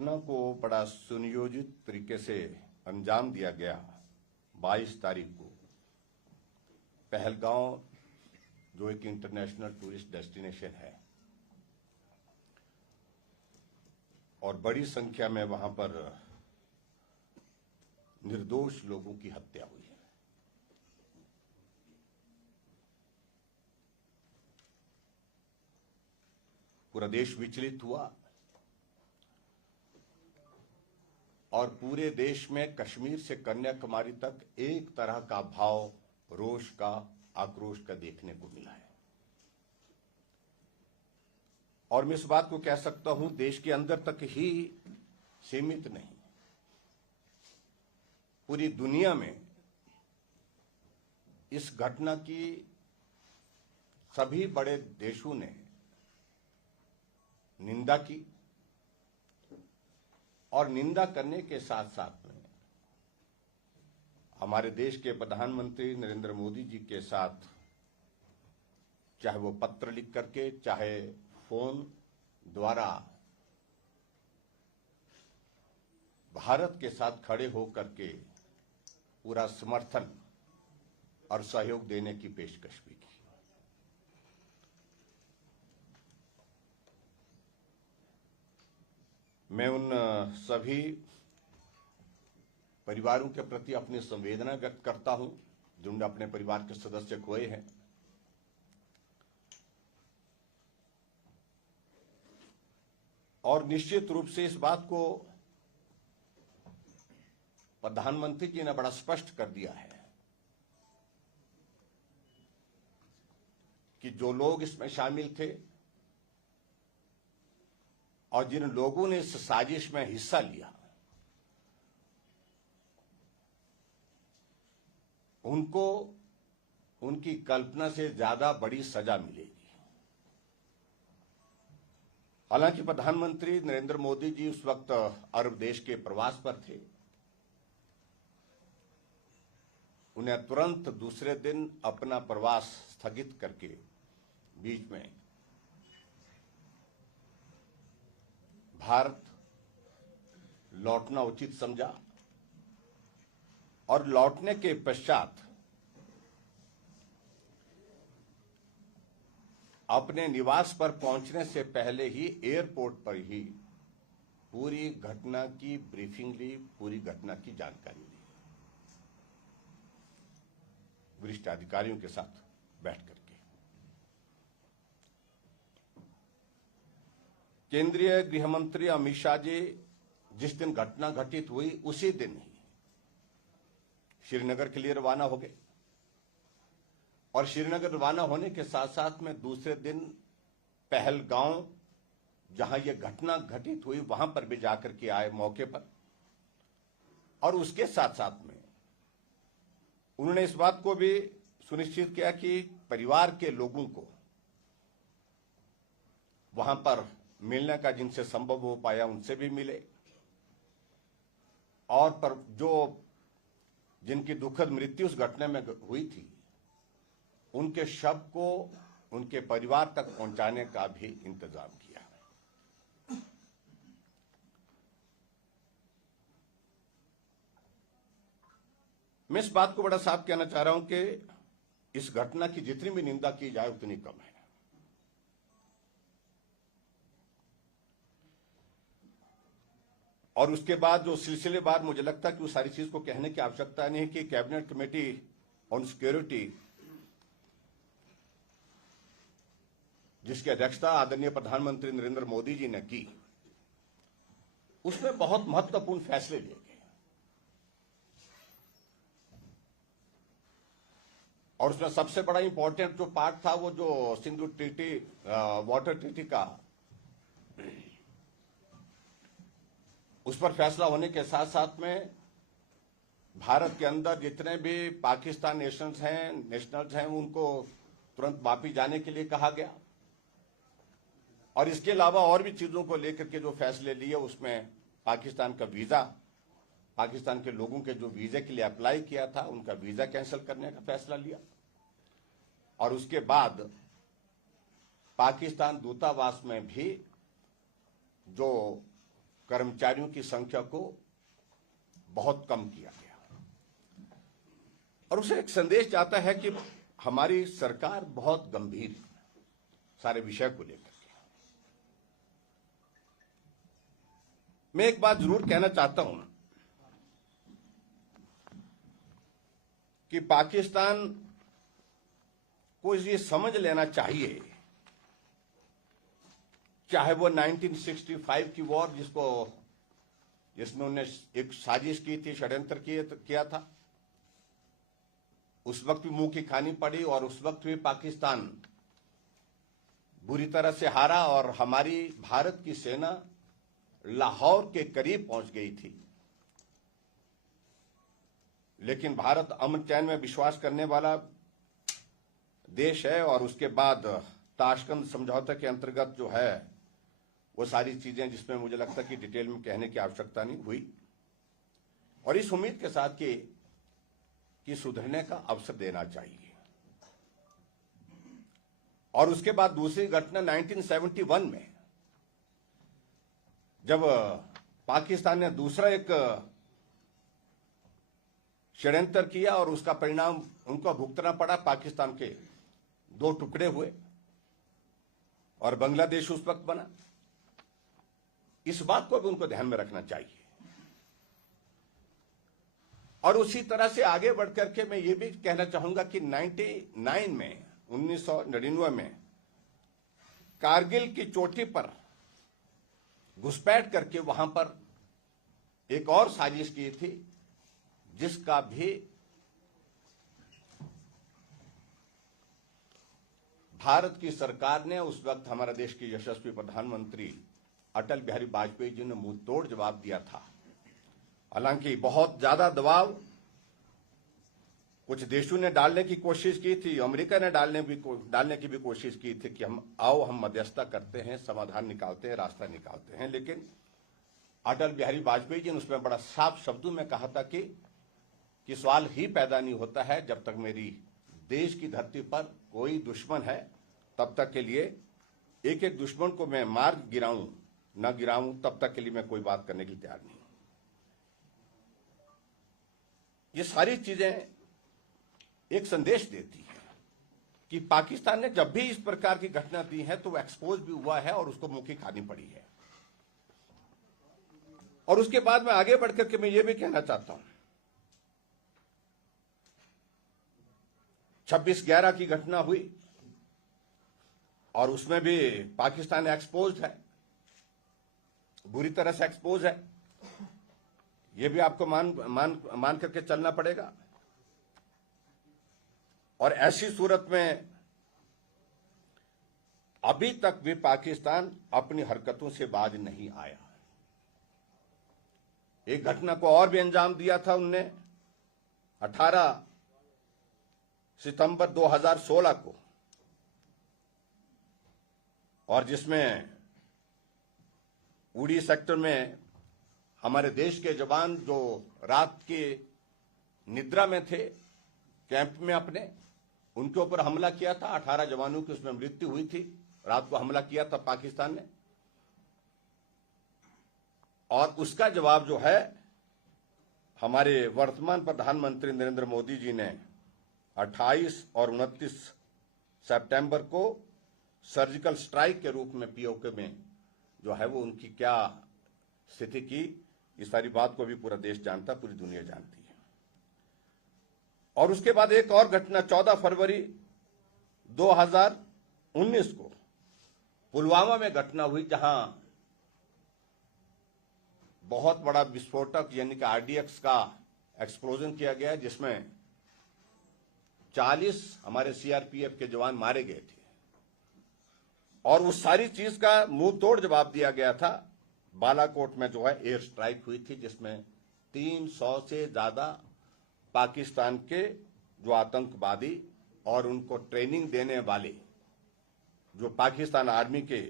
घटना को बड़ा सुनियोजित तरीके से अंजाम दिया गया 22 तारीख को पहलगांव, जो एक इंटरनेशनल टूरिस्ट डेस्टिनेशन है, और बड़ी संख्या में वहां पर निर्दोष लोगों की हत्या हुई है। पूरा देश विचलित हुआ और पूरे देश में कश्मीर से कन्याकुमारी तक एक तरह का भाव, रोष का, आक्रोश का देखने को मिला है। और मैं इस बात को कह सकता हूं, देश के अंदर तक ही सीमित नहीं, पूरी दुनिया में इस घटना की सभी बड़े देशों ने निंदा की और निंदा करने के साथ साथ में हमारे देश के प्रधानमंत्री नरेंद्र मोदी जी के साथ, चाहे वो पत्र लिख करके, चाहे फोन द्वारा, भारत के साथ खड़े होकर के पूरा समर्थन और सहयोग देने की पेशकश भी की। मैं उन सभी परिवारों के प्रति अपनी संवेदना व्यक्त करता हूं जिन्होंने अपने परिवार के सदस्य खोए हैं। और निश्चित रूप से इस बात को प्रधानमंत्री जी ने बड़ा स्पष्ट कर दिया है कि जो लोग इसमें शामिल थे और जिन लोगों ने इस साजिश में हिस्सा लिया, उनको उनकी कल्पना से ज्यादा बड़ी सजा मिलेगी। हालांकि प्रधानमंत्री नरेंद्र मोदी जी उस वक्त अरब देश के प्रवास पर थे। उन्हें तुरंत दूसरे दिन अपना प्रवास स्थगित करके बीच में भारत लौटना उचित समझा और लौटने के पश्चात अपने निवास पर पहुंचने से पहले ही एयरपोर्ट पर ही पूरी घटना की ब्रीफिंग ली, पूरी घटना की जानकारी ली, वरिष्ठ अधिकारियों के साथ बैठ करके। केंद्रीय गृह मंत्री अमित शाह जी जिस दिन घटना घटित हुई उसी दिन ही श्रीनगर के लिए रवाना हो गए और श्रीनगर रवाना होने के साथ साथ में दूसरे दिन पहलगांव, जहां यह घटना घटित हुई, वहां पर भी जाकर के आए मौके पर। और उसके साथ साथ में उन्होंने इस बात को भी सुनिश्चित किया कि परिवार के लोगों को वहां पर मिलने का जिनसे संभव हो पाया उनसे भी मिले, और पर जो जिनकी दुखद मृत्यु उस घटना में हुई थी उनके शव को उनके परिवार तक पहुंचाने का भी इंतजाम किया। मैं इस बात को बड़ा साफ कहना चाह रहा हूं कि इस घटना की जितनी भी निंदा की जाए उतनी कम है। और उसके बाद जो सिलसिलेवार, मुझे लगता है कि उस सारी चीज को कहने की आवश्यकता नहीं है कि कैबिनेट कमेटी ऑन सिक्योरिटी, जिसकी अध्यक्षता आदरणीय प्रधानमंत्री नरेंद्र मोदी जी ने की, उसमें बहुत महत्वपूर्ण फैसले लिए गए। और उसमें सबसे बड़ा इंपॉर्टेंट जो पार्ट था वो जो सिंधु ट्रीटी, वाटर ट्रीटी का, उस पर फैसला होने के साथ साथ में भारत के अंदर जितने भी पाकिस्तान नेशनल्स हैं उनको तुरंत वापस जाने के लिए कहा गया। और इसके अलावा और भी चीजों को लेकर के जो फैसले लिए, उसमें पाकिस्तान का वीजा, पाकिस्तान के लोगों के जो वीजे के लिए अप्लाई किया था उनका वीजा कैंसिल करने का फैसला लिया। और उसके बाद पाकिस्तान दूतावास में भी जो कर्मचारियों की संख्या को बहुत कम किया गया और उसे एक संदेश जाता है कि हमारी सरकार बहुत गंभीर सारे विषय को लेकर के। मैं एक बात जरूर कहना चाहता हूं कि पाकिस्तान को ये समझ लेना चाहिए, चाहे वो 1965 की वॉर जिसमें उन्होंने एक साजिश की थी, षड्यंत्र किया था, उस वक्त भी मुंह की खानी पड़ी और उस वक्त भी पाकिस्तान बुरी तरह से हारा और हमारी भारत की सेना लाहौर के करीब पहुंच गई थी। लेकिन भारत अमन चैन में विश्वास करने वाला देश है और उसके बाद ताशकंद समझौते के अंतर्गत जो है वो सारी चीजें, जिसमें मुझे लगता है कि डिटेल में कहने की आवश्यकता नहीं हुई, और इस उम्मीद के साथ कि सुधरने का अवसर देना चाहिए। और उसके बाद दूसरी घटना 1971 में जब पाकिस्तान ने दूसरा एक षड्यंत्र किया और उसका परिणाम उनको भुगतना पड़ा। पाकिस्तान के 2 टुकड़े हुए और बांग्लादेश उस वक्त बना। इस बात को भी उनको ध्यान में रखना चाहिए। और उसी तरह से आगे बढ़कर के मैं ये भी कहना चाहूंगा कि 1999 में कारगिल की चोटी पर घुसपैठ करके वहां पर एक और साजिश की थी, जिसका भी भारत की सरकार ने, उस वक्त हमारा देश के यशस्वी प्रधानमंत्री अटल बिहारी वाजपेयी जी ने मुंह तोड़ जवाब दिया था। हालांकि बहुत ज्यादा दबाव कुछ देशों ने डालने की कोशिश की थी, अमेरिका ने डालने की भी कोशिश की थी कि हम मध्यस्थता करते हैं, समाधान निकालते हैं, रास्ता निकालते हैं। लेकिन अटल बिहारी वाजपेयी जी ने उसमें बड़ा साफ शब्दों में कहा था कि सवाल ही पैदा नहीं होता है जब तक मेरी देश की धरती पर कोई दुश्मन है, तब तक के लिए एक एक दुश्मन को मैं मार गिराऊं न गिराऊं, तब तक के लिए मैं कोई बात करने के लिए तैयार नहीं। ये सारी चीजें एक संदेश देती है कि पाकिस्तान ने जब भी इस प्रकार की घटना दी है तो वो एक्सपोज भी हुआ है और उसको मुंह की खानी पड़ी है। और उसके बाद में आगे बढ़कर के मैं ये भी कहना चाहता हूं, 26/11 की घटना हुई और उसमें भी पाकिस्तान एक्सपोज है, बुरी तरह से एक्सपोज है। ये भी आपको मान करके चलना पड़ेगा। और ऐसी सूरत में अभी तक भी पाकिस्तान अपनी हरकतों से बाज नहीं आया। एक घटना को और भी अंजाम दिया था उनने 18 सितंबर 2016 को, और जिसमें उड़ी सेक्टर में हमारे देश के जवान जो रात के निद्रा में थे कैंप में अपने, उनके ऊपर हमला किया था। 18 जवानों की उसमें मृत्यु हुई थी। रात को हमला किया था पाकिस्तान ने, और उसका जवाब जो है हमारे वर्तमान प्रधानमंत्री नरेंद्र मोदी जी ने 28 और 29 सितंबर को सर्जिकल स्ट्राइक के रूप में पीओके में जो है वो उनकी क्या स्थिति की, इस सारी बात को भी पूरा देश जानता, पूरी दुनिया जानती है। और उसके बाद एक और घटना 14 फरवरी 2019 को पुलवामा में घटना हुई, जहां बहुत बड़ा विस्फोटक यानी कि आरडीएक्स का एक्सप्लोजन किया गया, जिसमें 40 हमारे सीआरपीएफ के जवान मारे गए थे। और उस सारी चीज का मुंह तोड़ जवाब दिया गया था। बालाकोट में जो है एयर स्ट्राइक हुई थी, जिसमें 300 से ज्यादा पाकिस्तान के जो आतंकवादी और उनको ट्रेनिंग देने वाले जो पाकिस्तान आर्मी के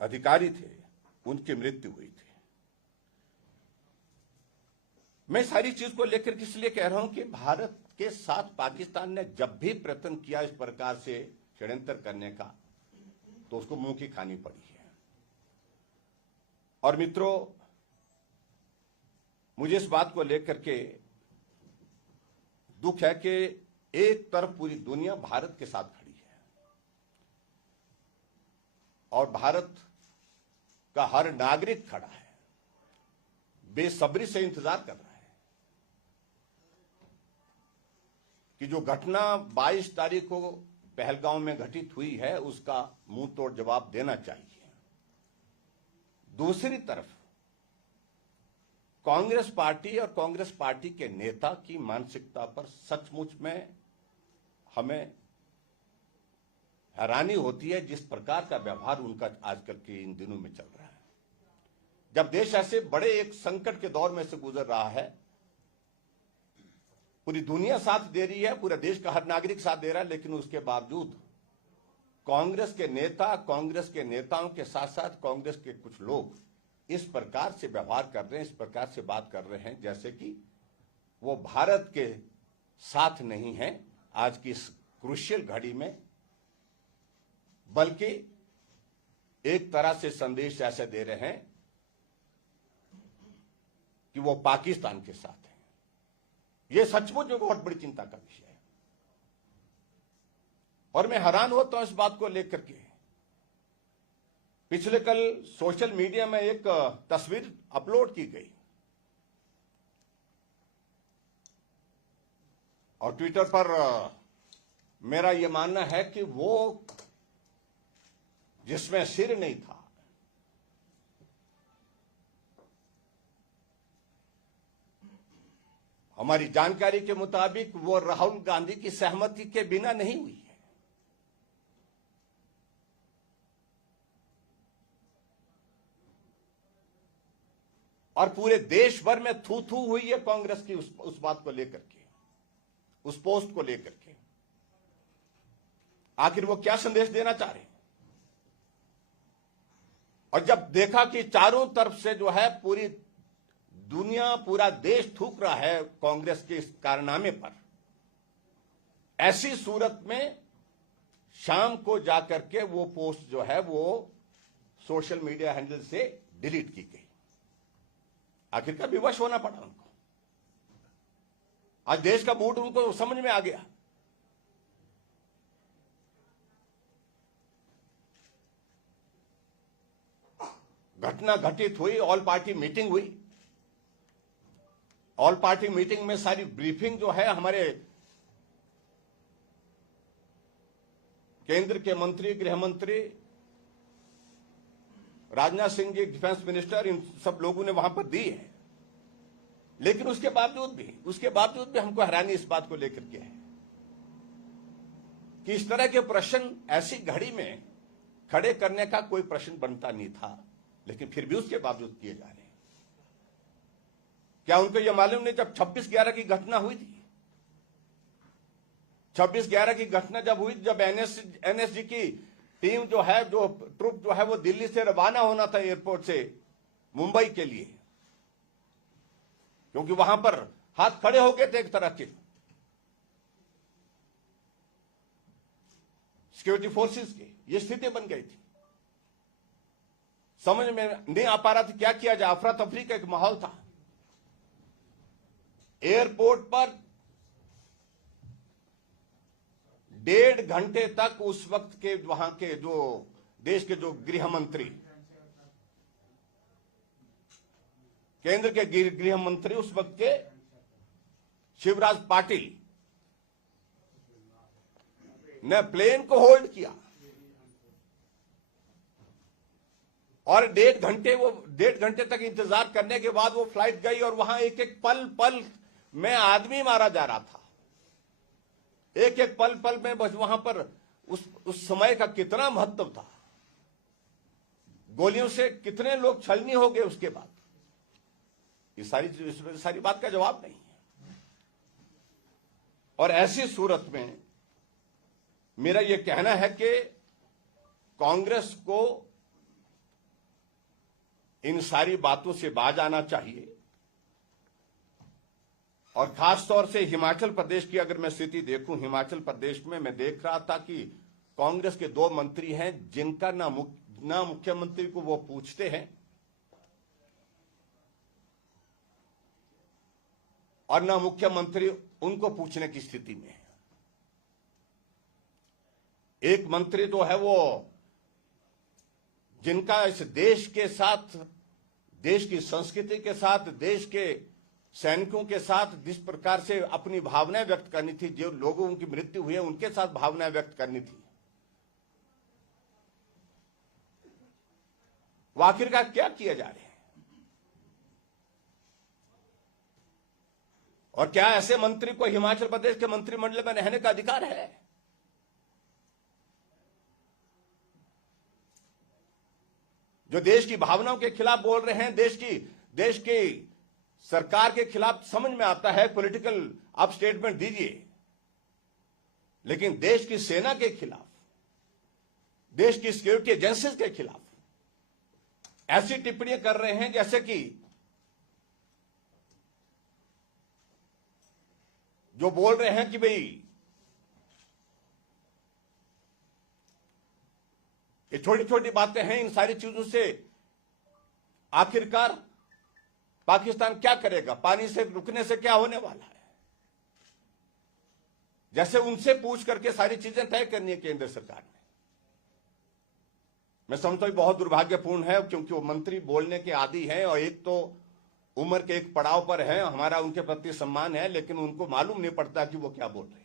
अधिकारी थे, उनकी मृत्यु हुई थी। मैं सारी चीज को लेकर किस लिए कह रहा हूं कि भारत के साथ पाकिस्तान ने जब भी प्रयत्न किया इस प्रकार से षड्यंत्र करने का, तो उसको मुंह की खानी पड़ी है। और मित्रों, मुझे इस बात को लेकर के दुख है कि एक तरफ पूरी दुनिया भारत के साथ खड़ी है और भारत का हर नागरिक खड़ा है, बेसब्री से इंतजार कर रहा है कि जो घटना 22 तारीख को पहलगांव में घटित हुई है उसका मुंह तोड़ जवाब देना चाहिए। दूसरी तरफ कांग्रेस पार्टी और कांग्रेस पार्टी के नेता की मानसिकता पर सचमुच में हमें हैरानी होती है, जिस प्रकार का व्यवहार उनका आजकल के इन दिनों में चल रहा है। जब देश ऐसे बड़े एक संकट के दौर में से गुजर रहा है, पूरी दुनिया साथ दे रही है, पूरा देश का हर नागरिक साथ दे रहा है, लेकिन उसके बावजूद कांग्रेस के नेता, कांग्रेस के नेताओं के साथ साथ कांग्रेस के कुछ लोग इस प्रकार से व्यवहार कर रहे हैं, इस प्रकार से बात कर रहे हैं जैसे कि वो भारत के साथ नहीं है आज की इस क्रूशियल घड़ी में, बल्कि एक तरह से संदेश ऐसे दे रहे हैं कि वो पाकिस्तान के साथ है। ये सचमुच में बहुत बड़ी चिंता का विषय है और मैं हैरान होता हूं इस बात को लेकर के। पिछले कल सोशल मीडिया में एक तस्वीर अपलोड की गई और ट्विटर पर मेरा यह मानना है कि वो जिसमें सिर नहीं था, हमारी जानकारी के मुताबिक वो राहुल गांधी की सहमति के बिना नहीं हुई है। और पूरे देश भर में थू थू हुई है कांग्रेस की उस बात को लेकर के, उस पोस्ट को लेकर के। आखिर वो क्या संदेश देना चाह रहे हैं? और जब देखा कि चारों तरफ से जो है पूरी दुनिया, पूरा देश थूक रहा है कांग्रेस के इस कारनामे पर, ऐसी सूरत में शाम को जाकर के वो पोस्ट जो है वो सोशल मीडिया हैंडल से डिलीट की गई। आखिरकार विवश होना पड़ा उनको। आज देश का मूड उनको समझ में आ गया। घटना घटित हुई, ऑल पार्टी मीटिंग हुई। ऑल पार्टी मीटिंग में सारी ब्रीफिंग जो है हमारे केंद्र के मंत्री, गृह मंत्री, राजनाथ सिंह जी, डिफेंस मिनिस्टर, इन सब लोगों ने वहां पर दी है। लेकिन उसके बावजूद भी हमको हैरानी इस बात को लेकर के है कि इस तरह के प्रश्न ऐसी घड़ी में खड़े करने का कोई प्रश्न बनता नहीं था, लेकिन फिर भी उसके बावजूद किए जा रहे हैं। क्या उनको यह मालूम नहीं जब 26/11 की घटना हुई थी, 26/11 की घटना जब हुई, जब एनएसजी की टीम जो है, जो ट्रुप जो है वो दिल्ली से रवाना होना था एयरपोर्ट से मुंबई के लिए, क्योंकि वहां पर हाथ खड़े हो गए थे एक तरह के सिक्योरिटी फोर्सेस के। ये स्थिति बन गई थी, समझ में नहीं आ पा रहा था क्या किया जाए। अफरा तफरी का एक माहौल था। एयरपोर्ट पर 1.5 घंटे तक उस वक्त के वहां के जो देश के जो गृह मंत्री, केंद्र के गृह मंत्री उस वक्त के शिवराज पाटिल ने प्लेन को होल्ड किया और 1.5 घंटे तक इंतजार करने के बाद वो फ्लाइट गई और वहां एक एक पल में आदमी मारा जा रहा था। एक एक पल में बस वहां पर उस समय का कितना महत्व था। गोलियों से कितने लोग छलनी हो गए उसके बाद। इस सारी बात का जवाब नहीं है। और ऐसी सूरत में मेरा यह कहना है कि कांग्रेस को इन सारी बातों से बाज आना चाहिए। और खास तौर से हिमाचल प्रदेश की अगर मैं स्थिति देखूं, हिमाचल प्रदेश में मैं देख रहा था कि कांग्रेस के 2 मंत्री हैं जिनका ना मुख्यमंत्री को वो पूछते हैं और न मुख्यमंत्री उनको पूछने की स्थिति में है। एक मंत्री तो है वो जिनका इस देश के साथ, देश की संस्कृति के साथ, देश के सैनिकों के साथ जिस प्रकार से अपनी भावनाएं व्यक्त करनी थी, जो लोगों की मृत्यु हुई है उनके साथ भावनाएं व्यक्त करनी थी, वो आखिरकार क्या किया जा रहा है? और क्या ऐसे मंत्री को हिमाचल प्रदेश के मंत्रिमंडल में रहने का अधिकार है? जो देश की भावनाओं के खिलाफ बोल रहे हैं, देश की सरकार के खिलाफ, समझ में आता है पॉलिटिकल आप स्टेटमेंट दीजिए, लेकिन देश की सेना के खिलाफ, देश की सिक्योरिटी एजेंसीज के खिलाफ ऐसी टिप्पणियां कर रहे हैं जैसे कि जो बोल रहे हैं कि भाई ये छोटी छोटी बातें हैं, इन सारी चीजों से आखिरकार पाकिस्तान क्या करेगा, पानी से रुकने से क्या होने वाला है, जैसे उनसे पूछ करके सारी चीजें तय करनी है केंद्र सरकार ने। मैं समझता हूं बहुत दुर्भाग्यपूर्ण है, क्योंकि वो मंत्री बोलने के आदी हैं और एक तो उम्र के एक पड़ाव पर है, हमारा उनके प्रति सम्मान है, लेकिन उनको मालूम नहीं पड़ता कि वो क्या बोल रहे हैं।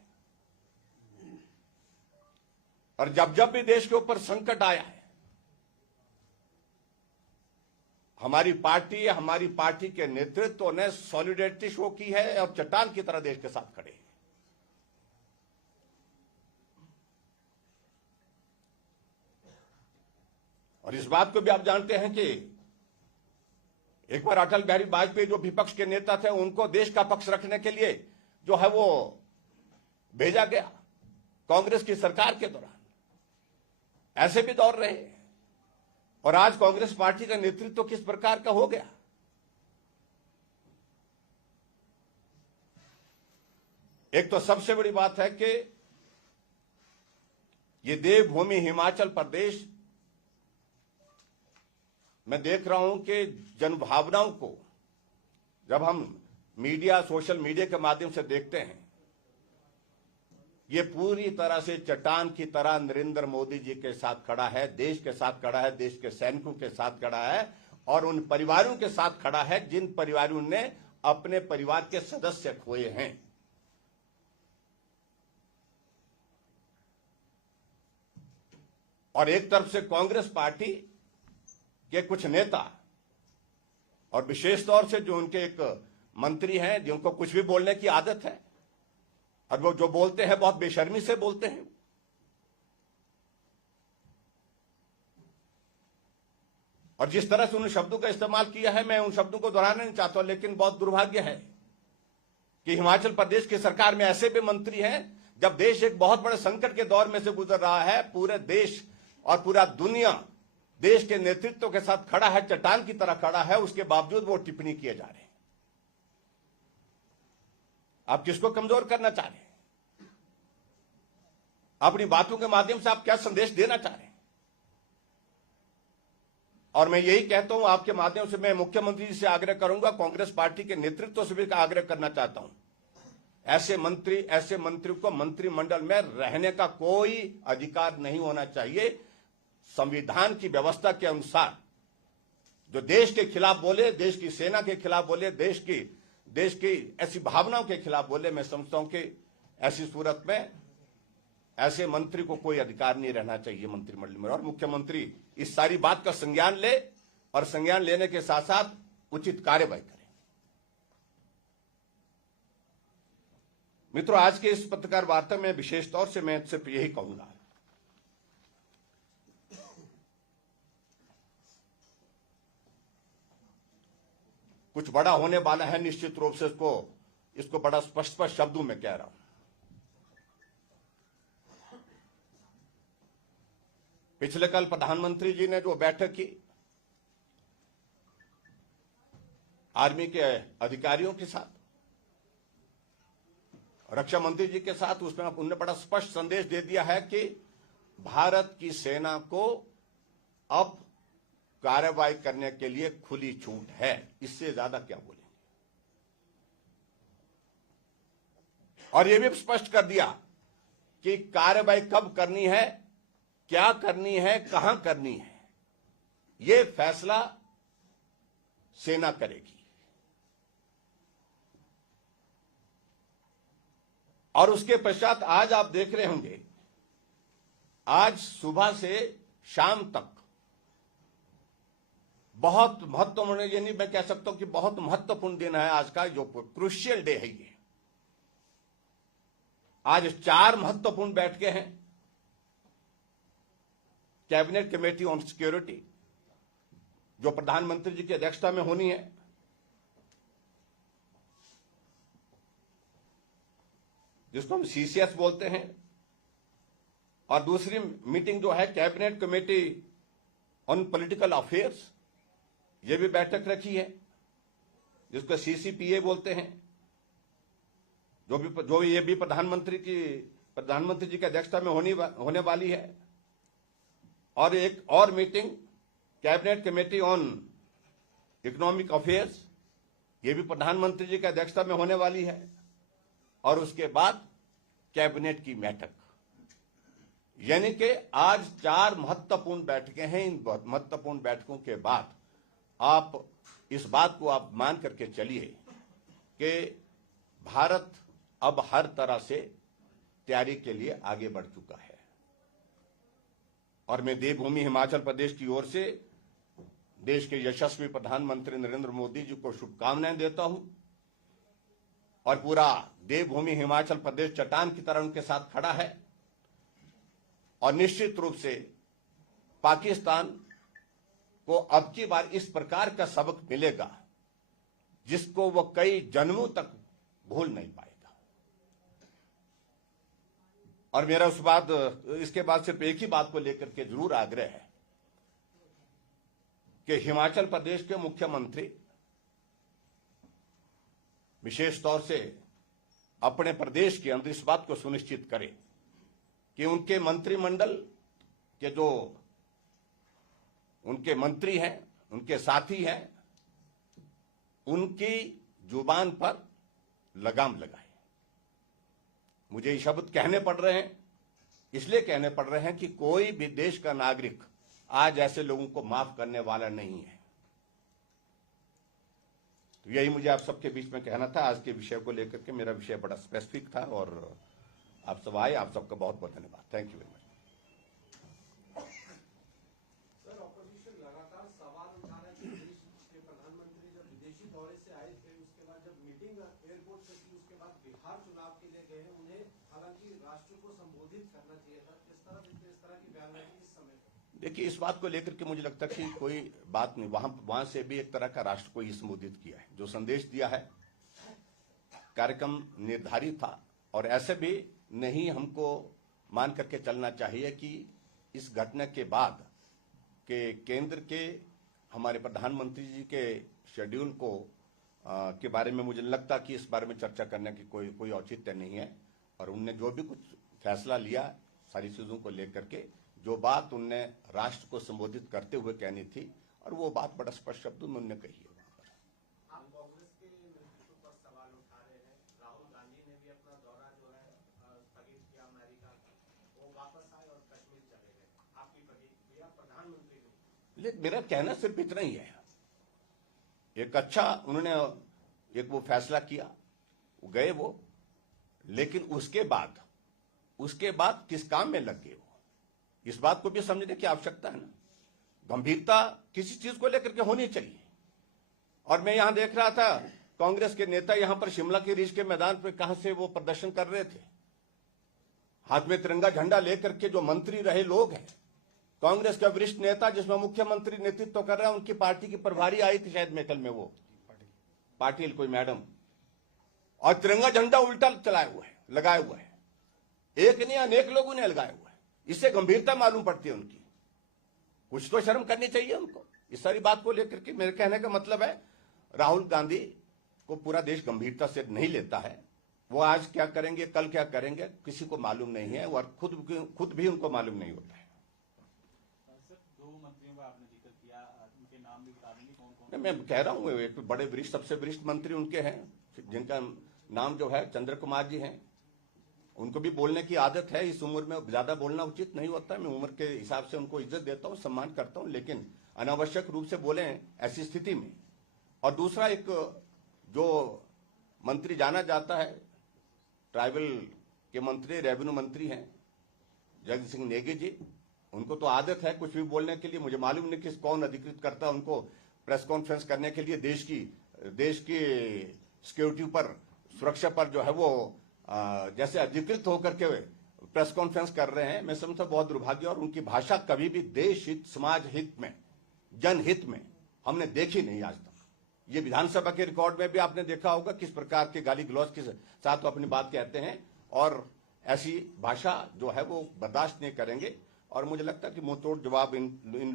और जब जब भी देश के ऊपर संकट आया है, हमारी पार्टी के नेतृत्व ने सॉलिडेरिटी शो की है और चट्टान की तरह देश के साथ खड़े हैं। और इस बात को भी आप जानते हैं कि एक बार अटल बिहारी वाजपेयी जो विपक्ष के नेता थे, उनको देश का पक्ष रखने के लिए जो है वो भेजा गया कांग्रेस की सरकार के दौरान। ऐसे भी दौर रहे और आज कांग्रेस पार्टी का नेतृत्व किस प्रकार का हो गया। एक तो सबसे बड़ी बात है कि ये देवभूमि हिमाचल प्रदेश, मैं देख रहा हूं कि जनभावनाओं को जब हम मीडिया, सोशल मीडिया के माध्यम से देखते हैं, ये पूरी तरह से चट्टान की तरह नरेंद्र मोदी जी के साथ खड़ा है, देश के साथ खड़ा है, देश के सैनिकों के साथ खड़ा है और उन परिवारों के साथ खड़ा है जिन परिवारों ने अपने परिवार के सदस्य खोए हैं। और एक तरफ से कांग्रेस पार्टी के कुछ नेता और विशेष तौर से जो उनके एक मंत्री हैं जिनको कुछ भी बोलने की आदत है और वो जो बोलते हैं बहुत बेशर्मी से बोलते हैं। और जिस तरह से उन शब्दों का इस्तेमाल किया है, मैं उन शब्दों को दोहराना नहीं चाहता, लेकिन बहुत दुर्भाग्य है कि हिमाचल प्रदेश की सरकार में ऐसे भी मंत्री हैं, जब देश एक बहुत बड़े संकट के दौर में से गुजर रहा है, पूरे देश और पूरा दुनिया देश के नेतृत्व के साथ खड़ा है, चट्टान की तरह खड़ा है, उसके बावजूद वो टिप्पणी किए जा रहे हैं। आप किसको कमजोर करना चाह रहे हैं? अपनी बातों के माध्यम से आप क्या संदेश देना चाह रहे हैं? और मैं यही कहता हूं, आपके माध्यम से मैं मुख्यमंत्री जी से आग्रह करूंगा, कांग्रेस पार्टी के नेतृत्व से भी आग्रह करना चाहता हूं, ऐसे मंत्री को मंत्रिमंडल में रहने का कोई अधिकार नहीं होना चाहिए। संविधान की व्यवस्था के अनुसार जो देश के खिलाफ बोले, देश की सेना के खिलाफ बोले, देश की ऐसी भावनाओं के खिलाफ बोले, मैं समझता हूं कि ऐसी सूरत में ऐसे मंत्री को कोई अधिकार नहीं रहना चाहिए मंत्रिमंडल में। और मुख्यमंत्री इस सारी बात का संज्ञान ले और संज्ञान लेने के साथ साथ उचित कार्यवाही करें। मित्रों, आज के इस पत्रकार वार्ता में विशेष तौर से मैं सिर्फ यही कहूंगा, कुछ बड़ा होने वाला है, निश्चित रूप से इसको बड़ा स्पष्ट शब्दों में कह रहा हूं। पिछले कल प्रधानमंत्री जी ने जो बैठक की आर्मी के अधिकारियों के साथ, रक्षा मंत्री जी के साथ, उसमें उन्होंने बड़ा स्पष्ट संदेश दे दिया है कि भारत की सेना को अब कार्रवाई करने के लिए खुली छूट है। इससे ज्यादा क्या बोलेंगे? और यह भी स्पष्ट कर दिया कि कार्रवाई कब करनी है, क्या करनी है, कहां करनी है, यह फैसला सेना करेगी। और उसके पश्चात आज आप देख रहे होंगे, आज सुबह से शाम तक बहुत महत्वपूर्ण, यानी मैं कह सकता हूं कि बहुत महत्वपूर्ण दिन है आज का, जो क्रूशियल डे है ये। आज 4 महत्वपूर्ण बैठकें हैं। कैबिनेट कमेटी ऑन सिक्योरिटी, जो प्रधानमंत्री जी की अध्यक्षता में होनी है, जिसको हम सीसीएस बोलते हैं, और दूसरी मीटिंग जो है cabinet committee on political affairs, ये भी बैठक रखी है, जिसको सीसीपीए बोलते हैं, जो ये भी प्रधानमंत्री जी की अध्यक्षता में होने वाली है। और एक और meeting cabinet committee on economic affairs, ये भी प्रधानमंत्री जी की अध्यक्षता में होने वाली है। और उसके बाद कैबिनेट की बैठक, यानी कि आज 4 महत्वपूर्ण बैठकें हैं। इन महत्वपूर्ण बैठकों के बाद आप इस बात को आप मान करके चलिए कि भारत अब हर तरह से तैयारी के लिए आगे बढ़ चुका है। और मैं देवभूमि हिमाचल प्रदेश की ओर से देश के यशस्वी प्रधानमंत्री नरेंद्र मोदी जी को शुभकामनाएं देता हूं। और पूरा देवभूमि हिमाचल प्रदेश चट्टान की तरह उनके साथ खड़ा है। और निश्चित रूप से पाकिस्तान को अब की बार इस प्रकार का सबक मिलेगा जिसको वो कई जन्मों तक भूल नहीं पाएगा। और मेरा इसके बाद सिर्फ एक ही बात को लेकर के जरूर आग्रह है कि हिमाचल प्रदेश के मुख्यमंत्री विशेष तौर से अपने प्रदेश के अंदर इस बात को सुनिश्चित करें कि उनके मंत्रिमंडल के जो उनके मंत्री हैं, उनके साथी हैं, उनकी जुबान पर लगाम लगाए। मुझे ये शब्द कहने पड़ रहे हैं, इसलिए कहने पड़ रहे हैं कि कोई भी देश का नागरिक आज ऐसे लोगों को माफ करने वाला नहीं है। तो यही मुझे आप सबके बीच में कहना था। आज के विषय को लेकर के मेरा विषय बड़ा स्पेसिफिक था और आप सब आए, आप सबका बहुत बहुत धन्यवाद। Thank you very much. Sir, opposition लगातार सवाल उठा रहा है कि देश के प्रधानमंत्री जब विदेशी दौरे से आए थे, उसके बाद जब मीटिंग एयरपोर्ट से की, उसके बाद बिहार चुनाव के लिए गए हैं, उन्हें हालांकि राष्ट्र को संबोधित करना चाहिए था। किस तरह की बयानबाजी इस समय? देखिए, इस बात को लेकर के मुझे लगता है कि कोई बात नहीं, वहां से भी एक तरह का राष्ट्र को ही संबोधित किया है। जो संदेश दिया है, कार्यक्रम निर्धारित था और ऐसे भी नहीं हमको मान करके चलना चाहिए कि इस घटना के बाद के केंद्र के हमारे प्रधानमंत्री जी के शेड्यूल को के बारे में मुझे लगता कि इस बारे में चर्चा करने की कोई औचित्य नहीं है। और उनने जो भी कुछ फैसला लिया, सारी चीजों को लेकर के जो बात उनने राष्ट्र को संबोधित करते हुए कहनी थी, और वो बात बड़ा स्पष्ट शब्दों में उन्होंने कही है। आप कांग्रेस के नेतृत्व पर सवाल उठा रहे हैं। राहुल गांधी ने भी अपना दौरा जो है स्थगित किया अमेरिका का, वो वापस आए और कश्मीर चले गए। आपकी प्रतिक्रिया? प्रधानमंत्री ने, मेरा कहना सिर्फ इतना ही है, एक अच्छा उन्होंने एक वो फैसला किया, वो गए वो, लेकिन उसके बाद किस काम में लग गए वो, इस बात को भी समझने की आवश्यकता है ना। गंभीरता किसी चीज को लेकर के होनी चाहिए। और मैं यहां देख रहा था कांग्रेस के नेता यहां पर शिमला के रिज के मैदान पर कहां से वो प्रदर्शन कर रहे थे, हाथ में तिरंगा झंडा लेकर के। जो मंत्री रहे लोग हैं, कांग्रेस का वरिष्ठ नेता जिसमें मुख्यमंत्री नेतृत्व कर रहा है, उनकी पार्टी की प्रभारी आई थी शायद मेकल में, वो पाटिल कोई मैडम, और तिरंगा झंडा उल्टा चलाए हुआ है, लगाए हुआ है। एक नहीं अनेक लोगों ने लगाया हुआ है। इससे गंभीरता मालूम पड़ती है उनकी। कुछ तो शर्म करनी चाहिए उनको इस सारी बात को लेकर के। मेरे कहने का मतलब है, राहुल गांधी को पूरा देश गंभीरता से नहीं लेता है। वो आज क्या करेंगे, कल क्या करेंगे, किसी को मालूम नहीं है, और खुद भी उनको मालूम नहीं होता है। सर, 2 मंत्रियों का आपने जिक्र किया, उनके नाम भी बता देंगे कौन कौन? मैं कह रहा हूं, एक बड़े वरिष्ठ, सबसे वरिष्ठ मंत्री उनके हैं, जिनका नाम जो है चंद्र कुमार जी हैं, उनको भी बोलने की आदत है। इस उम्र में ज्यादा बोलना उचित नहीं होता है। मैं उम्र के हिसाब से उनको इज्जत देता हूं, सम्मान करता हूं, लेकिन अनावश्यक रूप से बोले ऐसी स्थिति में। और दूसरा, एक जो मंत्री जाना जाता है, ट्राइबल के मंत्री, रेवेन्यू मंत्री हैं जगदीश सिंह नेगी जी, उनको तो आदत है कुछ भी बोलने के लिए। मुझे मालूम नहीं कि कौन अधिकृत करता है उनको प्रेस कॉन्फ्रेंस करने के लिए। देश की सिक्योरिटी पर, सुरक्षा पर जो है वो जैसे अधिकृत होकर के प्रेस कॉन्फ्रेंस कर रहे हैं। मैं समझता बहुत दुर्भाग्य। और उनकी भाषा कभी भी देश हित, समाज हित में, जनहित में हमने देखी नहीं आज तक। ये विधानसभा के रिकॉर्ड में भी आपने देखा होगा किस प्रकार के गाली गलौज के साथ वो अपनी बात कहते हैं, और ऐसी भाषा जो है वो बर्दाश्त नहीं करेंगे। और मुझे लगता है कि मुंहतोड़ जवाब इन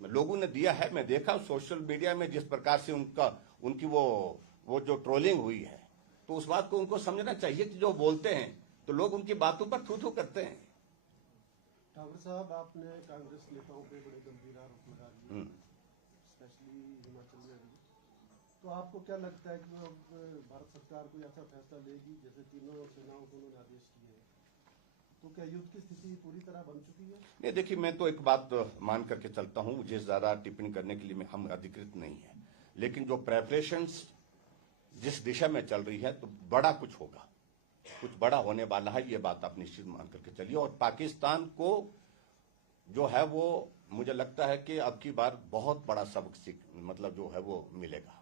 लोगों ने दिया है। मैं देखा सोशल मीडिया में जिस प्रकार से उनकी वो जो ट्रोलिंग हुई है, तो उस बात को उनको समझना चाहिए कि जो बोलते हैं तो लोग उनकी बातों पर थू थू करते हैं। ठाकुर साहब, आपने कांग्रेस नेताओं पे बड़े गंभीर आरोप लगा दिए, स्पेशली हिमाचल में भी। तो आपको क्या लगता है कि अब भारत सरकार कोई ऐसा फैसला लेगी, जैसे तीनों सेनाओं को उन्होंने आदेश दिए, तो क्या युद्ध की स्थिति पूरी तरह बन चुकी है? नहीं, देखिए, मैं तो एक बात मान करके चलता हूं, मुझे ज्यादा टिप्पणी करने के लिए हम अधिकृत नहीं है, लेकिन जो प्रेपरेशंस जिस दिशा में चल रही है, तो बड़ा कुछ होगा, कुछ बड़ा होने वाला है, ये बात आप निश्चित मान करके चलिए। और पाकिस्तान को जो है वो, मुझे लगता है कि अब की बार बहुत बड़ा सबक मतलब जो है वो मिलेगा,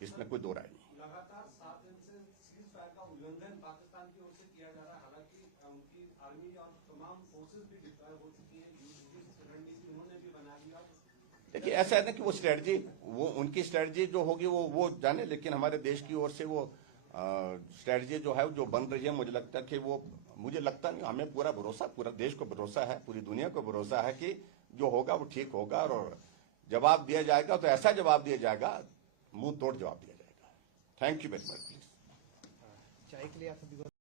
इसमें कोई दो राय नहीं। लगातार 7 दिन से सीज फायर का उल्लंघन पाकिस्तान की ओर से किया जा रहा है। हालांकि उनकी आर्मी और तमाम फोर्सेस भी डिप्लॉय हो चुकी हैं, रणनीति उन्होंने भी बना लिया। देखिए, ऐसा है ना कि वो स्ट्रेटजी, वो उनकी स्ट्रेटजी जो होगी वो जाने, लेकिन हमारे देश की ओर से वो स्ट्रेटजी जो है जो बन रही है, मुझे लगता है कि वो, मुझे लगता नहीं, हमें पूरा भरोसा, पूरा देश को भरोसा है, पूरी दुनिया को भरोसा है कि जो होगा वो ठीक होगा। और जवाब दिया जाएगा तो ऐसा जवाब दिया जाएगा, मुंह तोड़ जवाब दिया जाएगा। Thank you very much. चाय के लिए आप सभी को